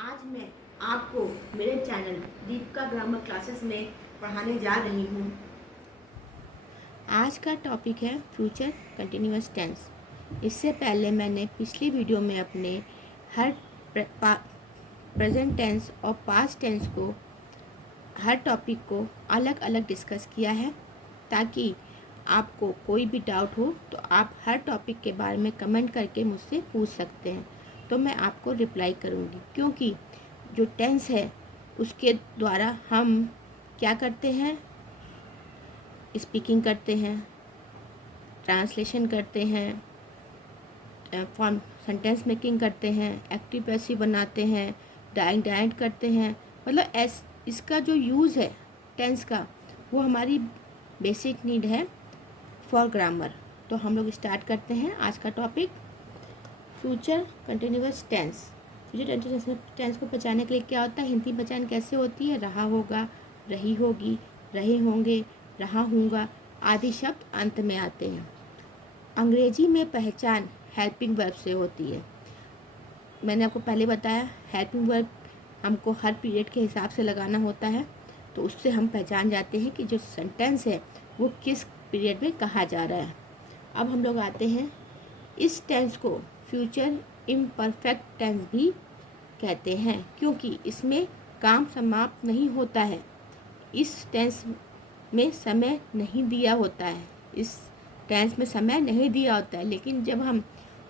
आज मैं आपको मेरे चैनल दीपिका ग्रामर क्लासेस में पढ़ाने जा रही हूँ। आज का टॉपिक है फ्यूचर कंटिन्यूअस टेंस। इससे पहले मैंने पिछली वीडियो में अपने हर प्रेजेंट टेंस और पास्ट टेंस को हर टॉपिक को अलग अलग डिस्कस किया है, ताकि आपको कोई भी डाउट हो तो आप हर टॉपिक के बारे में कमेंट करके मुझसे पूछ सकते हैं, तो मैं आपको रिप्लाई करूँगी। क्योंकि जो टेंस है उसके द्वारा हम क्या करते हैं, स्पीकिंग करते हैं, ट्रांसलेशन करते हैं, फॉर्म सेंटेंस मेकिंग करते हैं, एक्टिव पैसिव बनाते हैं, डायरेक्ट करते हैं। मतलब इसका जो यूज़ है टेंस का, वो हमारी बेसिक नीड है फॉर ग्रामर। तो हम लोग स्टार्ट करते हैं आज का topic, future continuous tense. Future continuous tense को बचाने के लिए क्या होता है, हिंदी पहचान कैसे होती है, रहा होगा, रही होगी, रहे होंगे, रहा हूँगा आदि शब्द अंत में आते हैं। अंग्रेजी में पहचान हेल्पिंग वर्ब से होती है। मैंने आपको पहले बताया, हेल्पिंग वर्ब हमको हर पीरियड के हिसाब से लगाना होता है, तो उससे हम पहचान जाते हैं कि जो सेंटेंस है वो किस पीरियड में कहा जा रहा है। अब हम लोग आते हैं, इस टेंस को फ्यूचर इम्परफेक्ट टेंस भी कहते हैं, क्योंकि इसमें काम समाप्त नहीं होता है। इस टेंस में समय नहीं दिया होता है, इस टेंस में समय नहीं दिया होता है। लेकिन जब हम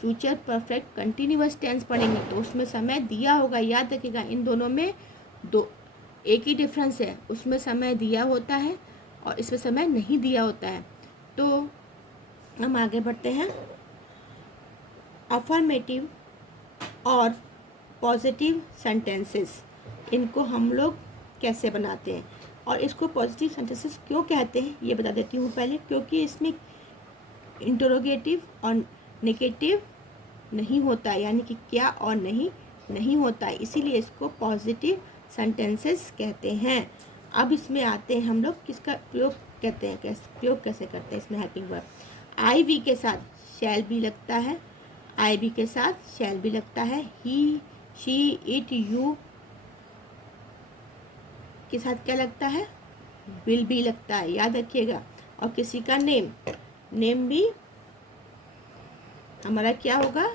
फ्यूचर परफेक्ट कंटिन्यूअस टेंस पढ़ेंगे तो उसमें समय दिया होगा। याद रखिएगा, इन दोनों में एक ही डिफरेंस है, उसमें समय दिया होता है और इसमें समय नहीं दिया होता है। तो हम आगे बढ़ते हैं। अफर्मेटिव और पॉजिटिव सेंटेंसेस, इनको हम लोग कैसे बनाते हैं और इसको पॉजिटिव सेंटेंसेस क्यों कहते हैं ये बता देती हूँ पहले। क्योंकि इसमें इंटरोगेटिव और नेगेटिव नहीं होता है, यानी कि क्या और नहीं होता है, इसीलिए इसको पॉजिटिव सेंटेंसेस कहते हैं। अब इसमें आते हैं हम लोग किसका प्रयोग कहते हैं, प्रयोग कैसे करते हैं। इसमें हेल्पिंग वर्ब आई वी के साथ शैल भी लगता है, आई बी के साथ शैल भी लगता है। ही, शी, इट, यू के साथ क्या लगता है, विल भी लगता है, याद रखिएगा। और किसी का नेम भी हमारा क्या होगा,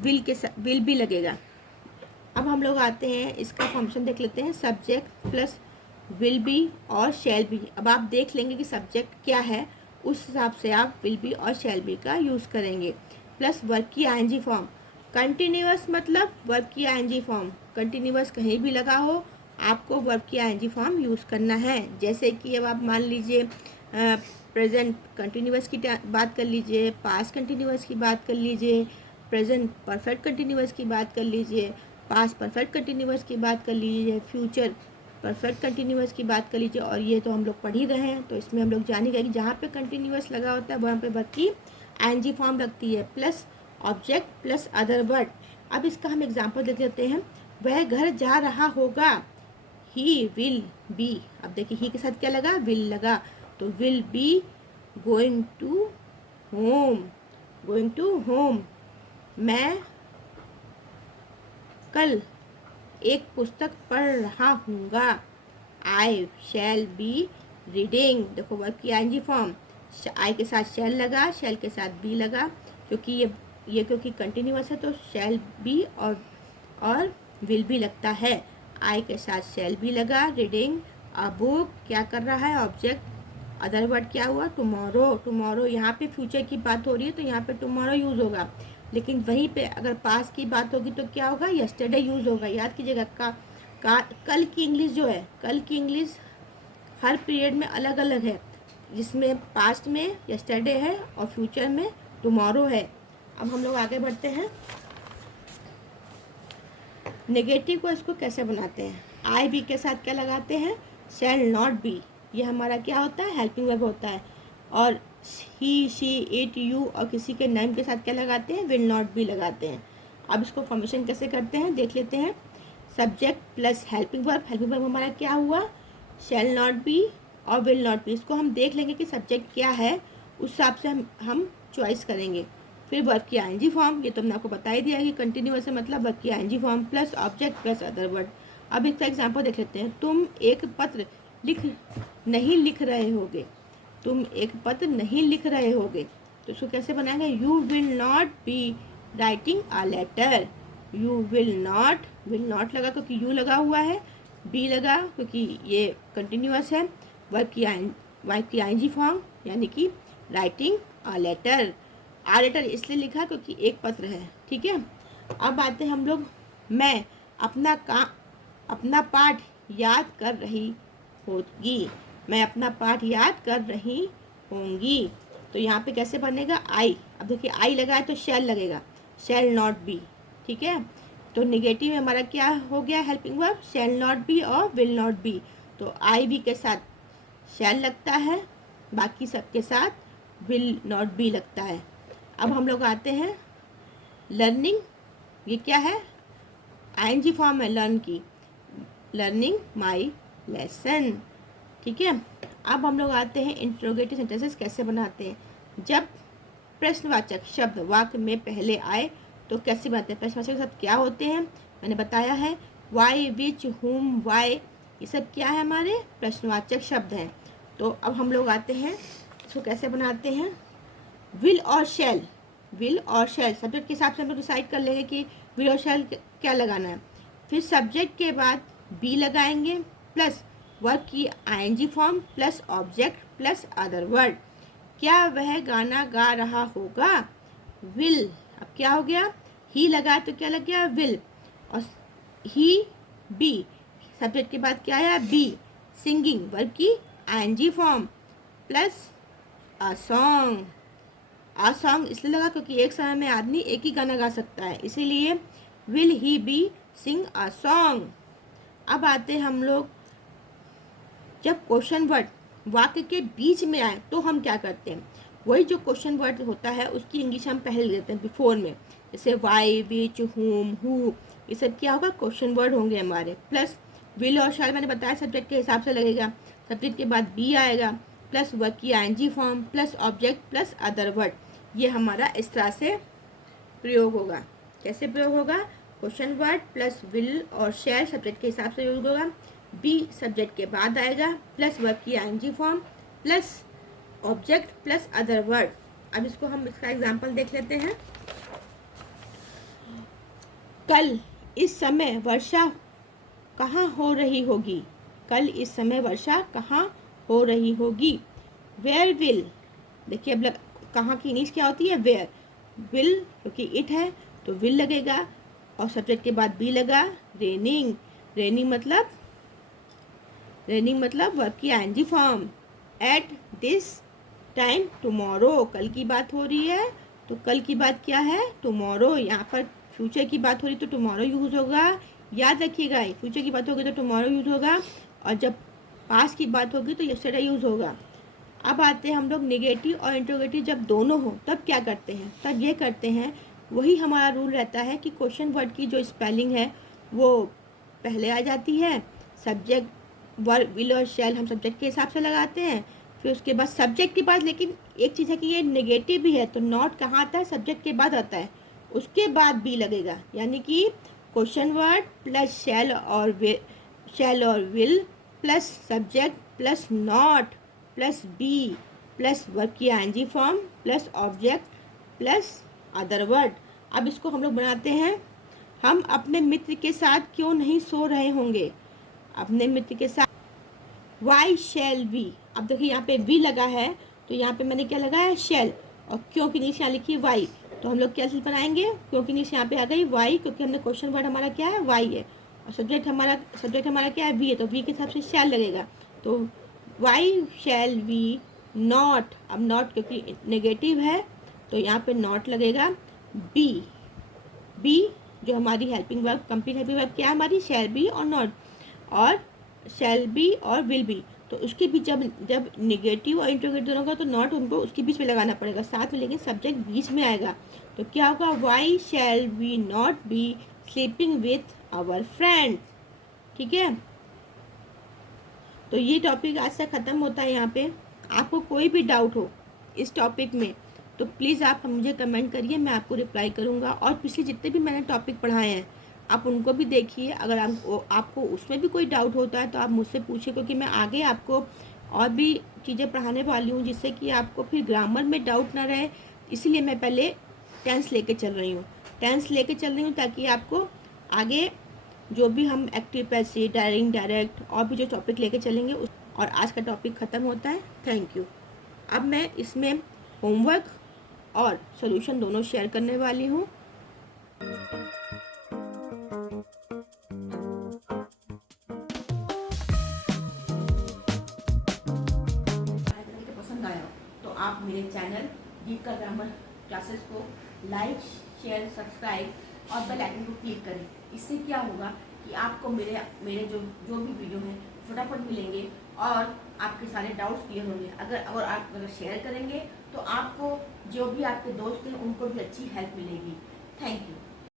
विल के साथ विल भी लगेगा। अब हम लोग आते हैं, इसका फंक्शन देख लेते हैं, सब्जेक्ट प्लस विल बी और शैल बी। अब आप देख लेंगे कि सब्जेक्ट क्या है, उस हिसाब से आप विल बी और शैल बी का यूज़ करेंगे। प्लस वर्ब की आईएनजी फॉर्म, कंटिन्यूअस मतलब वर्ब की आईएनजी फॉर्म, कंटिन्यूअस कहीं भी लगा हो आपको वर्ब की आईएनजी फॉर्म यूज़ करना है। जैसे कि अब आप मान लीजिए प्रेजेंट कंटिन्यूअस की बात कर लीजिए, पास्ट कंटिन्यूअस की बात कर लीजिए, प्रेजेंट परफेक्ट कंटिन्यूअस की बात कर लीजिए, पास्ट परफेक्ट कंटिन्यूअस की बात कर लीजिए, फ्यूचर परफेक्ट कंटिन्यूअस की बात कर लीजिए। और ये तो हम लोग पढ़ ही रहे हैं, तो इसमें हम लोग जानेंगे कि जहाँ पे कंटिन्यूअस लगा होता है वहाँ पे वर्ब की आईएनजी फॉर्म लगती है, plus object plus other word. अब इसका हम एग्जांपल देख लेते हैं। वह घर जा रहा होगा, ही विल बी। अब देखिए, ही के साथ क्या लगा, विल लगा, तो will be going to home, going to home. मैं कल एक पुस्तक पढ़ रहा हूँगा, आई शैल बी रीडिंग। देखो वर्ब की आईएनजी फॉर्म, आई के साथ शैल लगा, शैल के साथ बी लगा, क्योंकि ये क्योंकि कंटिन्यूअस है तो शैल बी और विल भी लगता है। आई के साथ शैल भी लगा, रीडिंग अ बुक क्या कर रहा है, ऑब्जेक्ट। अदर वर्ड क्या हुआ, टुमारो, टुमारो यहाँ पे फ्यूचर की बात हो रही है तो यहाँ पे टुमारो यूज़ होगा। लेकिन वहीं पे अगर पास की बात होगी तो क्या होगा, यस्टरडे यूज़ होगा। याद कीजिएगा, कल की इंग्लिश जो है, कल की इंग्लिश हर पीरियड में अलग अलग है, जिसमें पास्ट में यस्टरडे है और फ्यूचर में टुमारो है। अब हम लोग आगे बढ़ते हैं, नेगेटिव को इसको कैसे बनाते हैं। आई बी के साथ क्या लगाते हैं, शैल नॉट बी। ये हमारा क्या होता है, हेल्पिंग वर्ब होता है। और ही, शी, इट, यू और किसी के नेम के साथ क्या लगाते हैं, विल नॉट बी लगाते हैं। अब इसको फॉर्मेशन कैसे करते हैं देख लेते हैं। Subject plus helping verb, helping verb हमारा क्या हुआ, शैल नॉट बी और विल नॉट बी। इसको हम देख लेंगे कि सब्जेक्ट क्या है, उस हिसाब से हम चॉइस करेंगे। फिर वर्ब की आईएनजी फॉर्म, ये तो हमने आपको बता ही दिया कि कंटिन्यूअस है मतलब वर्ब की ING form plus object plus other word. अब इसका एग्जांपल देख लेते हैं। तुम एक पत्र नहीं लिख रहे होगे, तुम एक पत्र नहीं लिख रहे होगे, तो इसको कैसे बनाएंगे? You will not be writing a letter. You will not लगा क्योंकि यू लगा हुआ है, बी लगा क्योंकि ये कंटिन्यूअस है, वर्ब की आईएनजी फॉर्म यानी कि writing a letter. A letter इसलिए लिखा क्योंकि एक पत्र है, ठीक है। अब आते हैं हम लोग, मैं अपना पाठ याद कर रही होगी, मैं अपना पाठ याद कर रही होंगी, तो यहाँ पे कैसे बनेगा? आई। अब देखिए आई लगा है तो शैल लगेगा, शैल नॉट बी, ठीक है। तो नेगेटिव में हमारा क्या हो गया? Helping verb shall not be और विल नॉट बी। तो आई बी के साथ शैल लगता है, बाकी सबके साथ विल नॉट बी लगता है। अब हम लोग आते हैं लर्निंग, ये क्या है? आईएनजी फॉर्म है लर्न की, लर्निंग माई लेसन, ठीक है। अब हम लोग आते हैं इंट्रोगेटिव सेंटेंसेस कैसे बनाते हैं। जब प्रश्नवाचक शब्द वाक्य में पहले आए तो कैसे बनाते हैं? प्रश्नवाचक शब्द क्या होते हैं मैंने बताया है, वाई, विच, हुम, वाई, ये सब क्या है? हमारे प्रश्नवाचक शब्द हैं। तो अब हम लोग आते हैं इसको कैसे बनाते हैं। विल और शैल, विल और शैल सब्जेक्ट के हिसाब से हम लोग डिसाइड कर लेंगे कि विल और शैल क्या लगाना है। फिर सब्जेक्ट के बाद बी लगाएंगे प्लस वर्ब की ING form plus object plus other word. क्या वह गाना गा रहा होगा? विल। अब क्या हो गया? ही लगा तो क्या लग गया? विल। और ही बी, सब्जेक्ट के बाद क्या आया? बी। सिंगिंग वर्ब की ING form plus a song. A song इसलिए लगा क्योंकि एक समय में आदमी एक ही गाना गा सकता है, इसीलिए will he be sing a song. अब आते हैं हम लोग, जब क्वेश्चन वर्ड वाक्य के बीच में आए तो हम क्या करते हैं? वही जो क्वेश्चन वर्ड होता है उसकी इंग्लिश हम पहले लेते हैं बिफोर में, जैसे वाई, विच, हुम, हु, ये सब क्या होगा? क्वेश्चन वर्ड होंगे हमारे। प्लस विल और शैल मैंने बताया सब्जेक्ट के हिसाब से लगेगा, सब्जेक्ट के बाद बी आएगा प्लस वर्ब की ING form plus object plus other word. ये हमारा इस तरह से प्रयोग होगा। कैसे प्रयोग होगा? क्वेश्चन वर्ड प्लस विल और शैल सब्जेक्ट के हिसाब से यूज होगा, बी सब्जेक्ट के बाद आएगा प्लस वर्ब की ING form plus object plus other word. अब इसको हम इसका एग्जांपल देख लेते हैं। कल इस समय वर्षा कहाँ हो रही होगी? कल इस समय वर्षा कहाँ हो रही होगी? वेयर विल, देखिए अब कहाँ की इंग्लिश क्या होती है? वेयर। विल क्योंकि इट है तो विल लगेगा और सब्जेक्ट के बाद बी लगा। रेनिंग, रेनिंग मतलब वर्ब की ING form. At this time tomorrow, कल की बात हो रही है तो कल की बात क्या है? टुमारो। यहाँ पर फ्यूचर की बात हो रही तो टुमारो यूज़ होगा, याद रखिएगा। फ्यूचर की बात होगी तो टुमारो यूज़ होगा और जब पास्ट की बात होगी तो यस्टरडे यूज़ होगा। अब आते हैं हम लोग नेगेटिव और इंट्रोगेटिव जब दोनों हो तब क्या करते हैं? तब ये करते हैं, वही हमारा रूल रहता है कि क्वेश्चन वर्ड की जो स्पेलिंग है वो पहले आ जाती है, सब्जेक्ट वर्ब विल और शैल हम सब्जेक्ट के हिसाब से लगाते हैं, फिर उसके बाद सब्जेक्ट के बाद, लेकिन एक चीज़ है कि ये नेगेटिव भी है तो नॉट कहाँ आता है? सब्जेक्ट के बाद आता है, उसके बाद बी लगेगा, यानी कि क्वेश्चन वर्ड प्लस शैल और will plus subject plus not plus be plus verb की ING form plus object plus other word. अब इसको हम लोग बनाते हैं, हम अपने मित्र के साथ क्यों नहीं सो रहे होंगे? अपने मित्र के साथ वाई शैल वी। अब देखिए यहाँ पे वी लगा है तो यहाँ पे मैंने क्या लगाया है? शैल, और क्यों की नीचे यहाँ लिखी है वाई, तो हम लोग क्या बनाएंगे? क्योंकि नीचे यहाँ पे आ गई वाई, क्योंकि हमने क्वेश्चन वर्ड हमारा क्या है? वाई है, और सब्जेक्ट हमारा क्या है? वी है, तो वी के हिसाब से शैल लगेगा। तो वाई शैल वी नॉट, अब नॉट क्योंकि नेगेटिव है तो यहाँ पे नॉट लगेगा। बी जो हमारी helping verb, complete helping verb क्या है हमारी? शैल बी और नॉट, और शैल बी और विल बी, तो उसके बीच जब नेगेटिव और इंट्रोगेटिव दोनों का तो नॉट उनको उसके बीच में लगाना पड़ेगा साथ में, लेकिन सब्जेक्ट बीच में आएगा तो क्या होगा? Why shall we not be sleeping with our friend. ठीक है, तो ये टॉपिक आज से ख़त्म होता है। यहाँ पे आपको कोई भी डाउट हो इस टॉपिक में तो प्लीज़ आप मुझे कमेंट करिए, मैं आपको रिप्लाई करूँगा। और पिछले जितने भी मैंने टॉपिक पढ़ाए हैं आप उनको भी देखिए। अगर आपको उसमें भी कोई डाउट होता है तो आप मुझसे पूछिए, क्योंकि मैं आगे आपको और भी चीज़ें पढ़ाने वाली हूँ जिससे कि आपको फिर ग्रामर में डाउट ना रहे। इसीलिए मैं पहले टेंस लेके चल रही हूँ, ताकि आपको आगे जो भी हम एक्टिव पैसिव डायरेक्ट और भी जो टॉपिक लेके चलेंगे और आज का टॉपिक ख़त्म होता है। Thank you. अब मैं इसमें होमवर्क और सॉल्यूशन दोनों शेयर करने वाली हूँ। पसंद आया तो आप मेरे चैनल दीपिका ग्रामर क्लासेस को लाइक, शेयर, सब्सक्राइब और बेल आइकन को क्लिक करें। इससे क्या होगा कि आपको मेरे जो भी वीडियो हैं फटाफट मिलेंगे और आपके सारे डाउट्स क्लियर होंगे। अगर आप शेयर करेंगे तो आपको जो भी आपके दोस्त हैं उनको भी अच्छी हेल्प मिलेगी। Thank you.